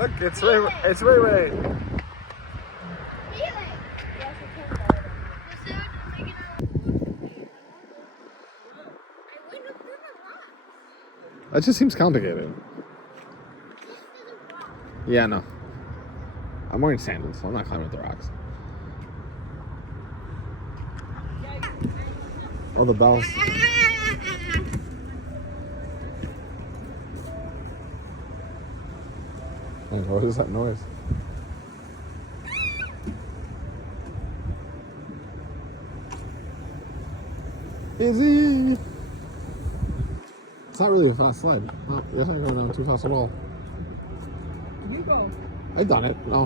Look, it's Ray Ray. That just seems complicated. Yeah, no. I'm wearing sandals, so I'm not climbing up the rocks. Oh, the bells. Hey, what is that noise? Easy! It's not really a fast slide. Well, it's not going down too fast at all. You go. I've done it. No.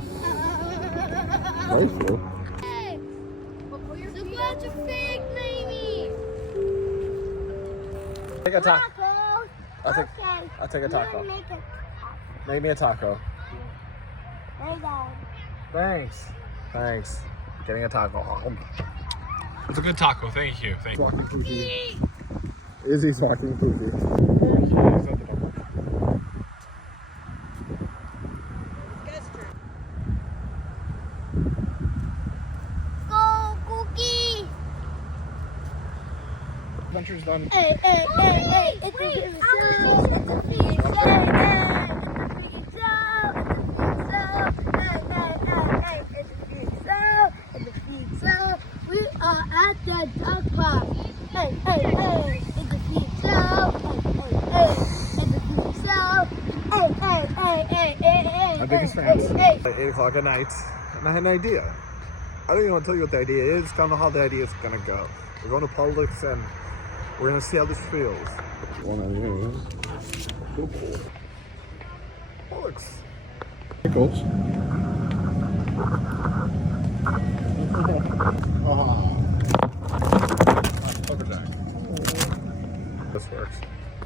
Right through. Hey! The bunch of fig, maybe! Take a taco. Okay. I'll take a taco. Make a taco. Make me a taco. There you go. Thanks. Thanks. Getting a taco. It's a good taco. Thank you. Thank you. Walking poopy. Izzy's walking poopy. Go, Cookie! Adventure's done. Hey, hey, hey, hey! It's a big show! It's a big show! It's a big show! We are at the dog park! Hey, hey, hey! It's a big show! Hey, hey, hey! It's a big show! Hey, hey, hey, hey, hey, hey! My biggest fans. At 8 o'clock at night, and I had an idea. I don't even want to tell you what the idea is. I don't know how the idea is going to go. We're going to Publix and we're going to see how this feels. One of these. So cool. Publix. Pickles. This works.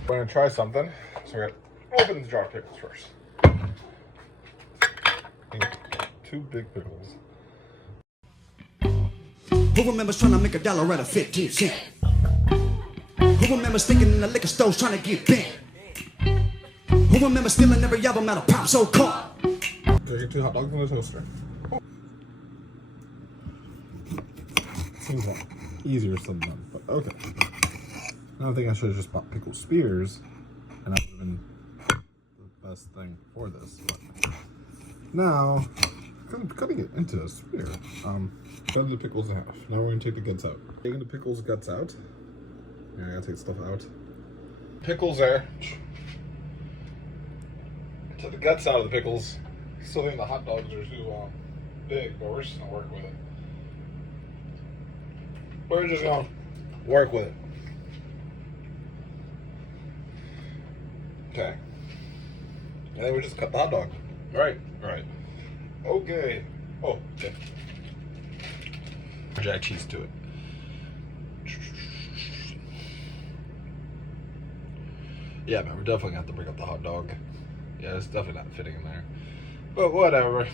We're going to try something. So we're going to open the jar of pickles first. Two big pickles. Who remembers trying to make $1 out of 15 cents? Who remembers sticking in the liquor stores trying to get bent? Who remembers stealing every album out of Pop So Caught? Get 2 hot dogs in the toaster. Oh. Seems like easier said than done, but okay. I don't think I should have just bought pickle spears, and that would have been the best thing for this. But now, cutting it into a spear. Cut the pickles in half. Now we're going to take the guts out. Taking the pickles guts out. Yeah, I gotta take stuff out. Pickles there. Took the guts out of the pickles. Still think the hot dogs are too big, but we're just gonna work with it. We're just gonna work with it. Okay. And then we just cut the hot dog. Right. Okay. Oh, okay. Jack cheese to it. Yeah, man, we're definitely gonna have to break up the hot dog. Yeah, it's definitely not fitting in there. But whatever.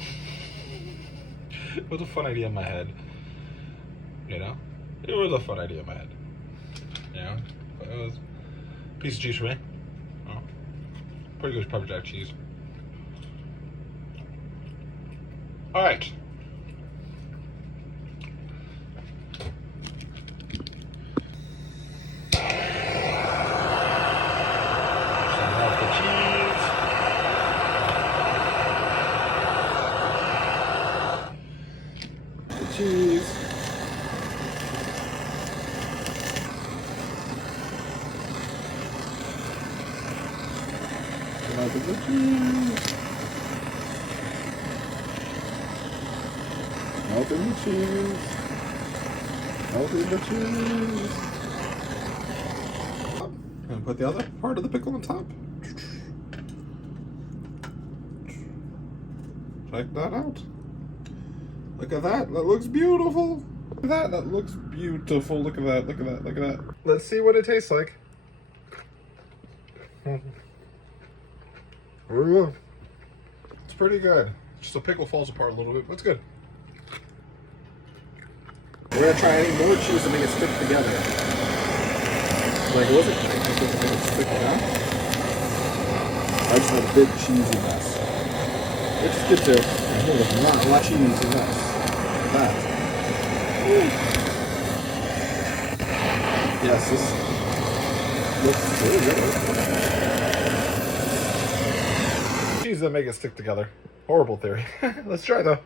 It was a fun idea in my head. You know? It was a fun idea in my head. You know? But it was a piece of cheese for me. Oh. Pretty good pepper jack cheese. Alright. Cheese. Melting the cheese. Melting the cheese. Melting the cheese. And put the other part of the pickle on top. Check that out. Look at that. That looks beautiful. Look at that. That looks beautiful. Look at that. Look at that. Look at that. Let's see what it tastes like. There we go. It's pretty good. Just the pickle falls apart a little bit, but it's good. We're gonna try adding more cheese to make it stick together. Like, was it? Make it stick together. I just had a big cheesy mess. Which is good too. Here, look, a lot cheese in this. That. Yes, this looks really good. Cheese that make it stick together. Horrible theory. Let's try though.